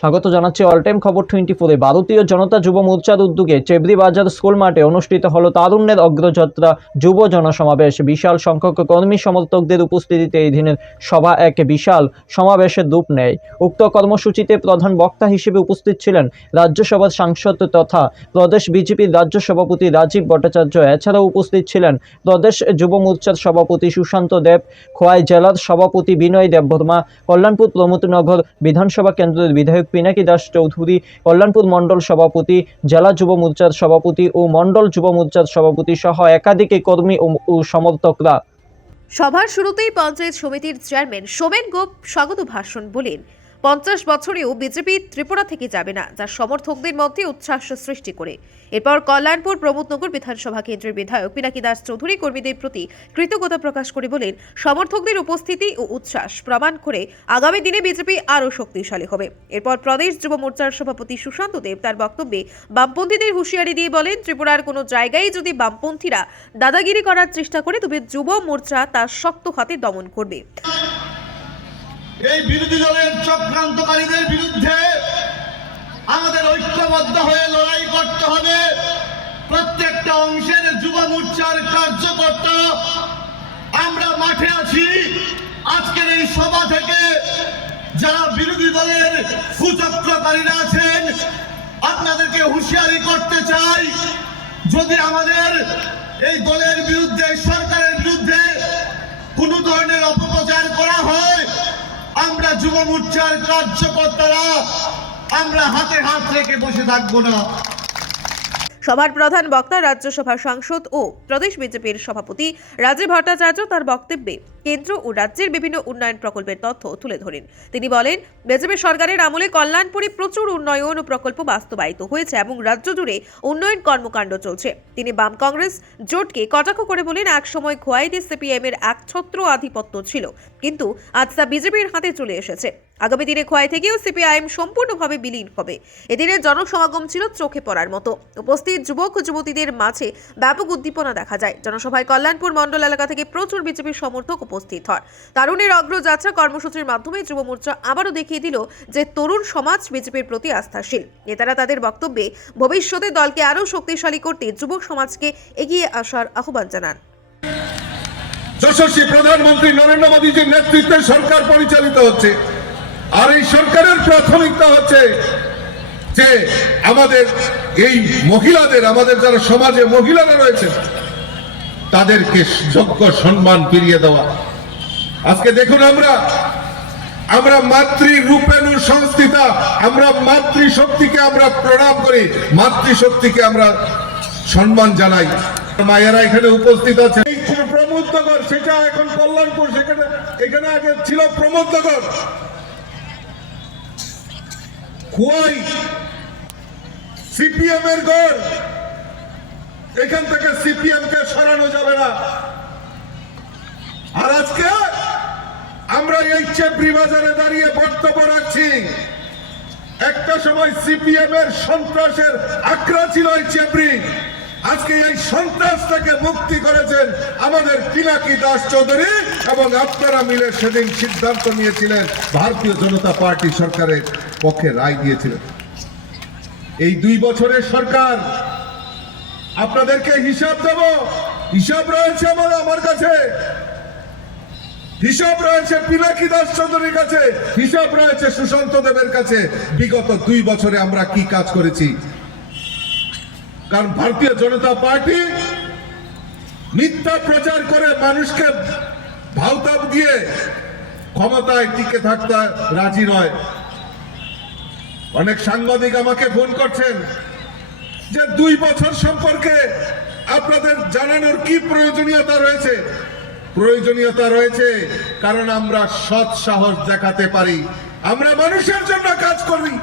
স্বাগত জানাচ্ছি all time খবর 24-এ। ভারতীয় জনতা যুব মোর্চার উদ্যোগে চেবরি বাজার স্কুল মাঠে অনুষ্ঠিত হলো তারুণ্যের অগ্রযাত্রা যুব জনসমাবেশ। বিশাল সংখ্যক কর্মী সমর্থকদের উপস্থিতিতে এই দিনের সভা এক বিশাল সমাবেশের রূপ নেয়। উক্ত কর্মসূচিতে প্রধান বক্তা হিসেবে উপস্থিত ছিলেন রাজ্যসভার সাংসদ তথা প্রদেশ বিজেপির রাজ্য সভাপতি রাজীব ভট্টাচার্য। এছাড়াও উপস্থিত ছিলেন প্রদেশ যুব মোর্চার সভাপতি সুশান্ত দেব, খোয়াই জেলার সভাপতি বিনয় দেববর্মা, কল্যাণপুর প্রমোদনগর বিধানসভা কেন্দ্রের বিধায়ক পিনাকি দাস চৌধুরী, কল্যাণপুর মণ্ডল সভাপতি, জেলা যুব মোর্চার সভাপতি ও মণ্ডল যুব মোর্চার সভাপতি সহ একাধিক কর্মী ও সমর্থকরা। সভার শুরুতেই পঞ্চায়েত সমিতির চেয়ারম্যান সোমেন গোপ স্বাগত ভাষণ বলেন, 50 বছরেও বিজেপি ত্রিপুরা থেকে যাবে না, যা সমর্থকদের মধ্যে উচ্ছ্বাস সৃষ্টি করে। এরপর কল্যাণপুর প্রমোদনগর বিধানসভা কেন্দ্রের বিধায়ক পিনাকি দাস চৌধুরী কর্মীদের প্রতি কৃতজ্ঞতা প্রকাশ করে বলেন, সমর্থকদের উপস্থিতি ও উচ্ছ্বাস প্রমাণ করে আগামী দিনে বিজেপি আরও শক্তিশালী হবে। এরপর প্রদেশ যুব মোর্চার সভাপতি সুশান্ত দেব তার বক্তব্যে বামপন্থীদের হুঁশিয়ারি দিয়ে বলেন, ত্রিপুরার কোনো জায়গায় যদি বামপন্থীরা দাদাগিরি করার চেষ্টা করে তবে যুব মোর্চা তার শক্ত হাতে দমন করবে। এই বিরোধী দলের চক্রান্তকারীদের বিরুদ্ধে আমাদের ঐক্যবদ্ধ হয়ে লড়াই করতে হবে। প্রত্যেকটা অংশের যুব মোর্চার কার্যকর্তা আমরা মাঠে আছি। আজকের এই সভা থেকে যারা বিরোধী দলের কুচক্রকারীরা আছেন, আপনাদেরকে হুঁশিয়ারি করতে চাই, যদি আমাদের এই দলের বিরুদ্ধে, সরকারের বিরুদ্ধে কোনো ধরনের অপপ্রচার করা হয়, আমরা যুব মোর্চার কার্যকর্তারা আমরা হাতে হাত রেখে বসে থাকবো না। সভার প্রধান বক্তা রাজ্যসভার সাংসদ ও প্রদেশ বিজেপির সভাপতি রাজীব ভট্টাচার্য তার বক্তব্যে কেন্দ্র ও রাজ্যের বিভিন্ন উন্নয়ন প্রকল্পের তথ্য তুলে ধরেন। তিনি বলেন, বিজেপি সরকারের আমলে কল্যাণপুরে প্রচুর উন্নয়ন ও প্রকল্প বাস্তবায়িত হয়েছে এবং রাজ্য জুড়ে উন্নয়ন কর্মকাণ্ড চলছে। তিনি বাম কংগ্রেস জোটকে কটাক্ষ করে বলেন, একসময় খোয়াইতে সিপিএম এর একছত্র আধিপত্য ছিল, কিন্তু আজ তা বিজেপির হাতে চলে এসেছে। আগামী দিনে খোয়াই থেকেও সিপিআইএম সম্পূর্ণভাবে বিলীন হবে। এদিনের জনসমাগম ছিল চোখে পড়ার মতো। উপস্থিত যুবক ও যুবতীদের মাঝে ব্যাপক উদ্দীপনা দেখা যায়। জনসভায় কল্যাণপুর মণ্ডল এলাকা থেকে প্রচুর বিজেপির সমর্থক উপস্থিত হন। তারুণের অগ্রযাত্রা কর্মসূচির মাধ্যমে যুব মোর্চা আবারও দেখিয়ে দিল যে তরুণ সমাজ বিজেপির প্রতি আস্থাশীল। নেতারা তাদের বক্তব্যে ভবিষ্যতে দলকে আরও শক্তিশালী করতে যুবক সমাজকে এগিয়ে আসার আহ্বান জানান। যশস্বী প্রধানমন্ত্রী নরেন্দ্র মোদীজির নেতৃত্বে সরকার পরিচালিত হচ্ছে, আর এই সরকারের প্রাথমিকতা হচ্ছে যে আমাদের এই মহিলাদের, আমাদের যারা সমাজে মহিলারা রয়েছে তাদেরকে যোগ্য সম্মান ফিরিয়ে দেওয়া। আজকে দেখুন, আমরা মাতৃরূপেণু সংস্থিতা, আমরা মাতৃশক্তিকে আমরা প্রণাম করি, মাতৃশক্তিকে আমরা সম্মান জানাই। মায়েরা এখানে উপস্থিত আছে। প্রমোদনগর, সেটা এখন কল্যাণপুর, সেখানে এখানে আগে ছিল প্রমোদনগর। খোয়াই সিপিএম এর গড়, এখান থেকে সিপিএম কে সরানো যাবে না। আর আজকে আমরা এই চেবরি বাজারে দাঁড়িয়ে বক্তব্য রাখছি। একটা সময় সিপিএম এর সন্ত্রাসের আখড়া ছিল এই চেবরি, আজকে এই সন্ত্রাস থেকে মুক্তি করেছেন আমাদের পিনাকি দাস চৌধুরী, এবং আপনারা মিলে সেদিন সিদ্ধান্ত নিয়েছিলেন, ভারতীয় জনতা পার্টি সরকারের পক্ষে রায় দিয়েছিলেন। এই 2 বছরের সরকার আপনাদেরকে হিসাব দেব, হিসাব রয়েছে আমার কাছে, হিসাব রয়েছে পিনাকি দাস চৌধুরীর কাছে, হিসাব রয়েছে সুশান্ত দেবের কাছে। বিগত 2 বছরে আমরা কি কাজ করেছি। কারণ ভারতীয় জনতা পার্টি মিথ্যা প্রচার করে মানুষকে ভাওতাপ দিয়ে ক্ষমতায় টিকে থাকতে রাজি নয়। অনেক সাংবাদিক আমাকে ফোন করছেন যে 2 বছর সম্পর্কে আপনাদের জানানোর কি প্রয়োজনীয়তা রয়েছে। প্রয়োজনীয়তা রয়েছে কারণ আমরা সৎ সাহস দেখাতে পারি, আমরা মানুষের জন্য কাজ করি।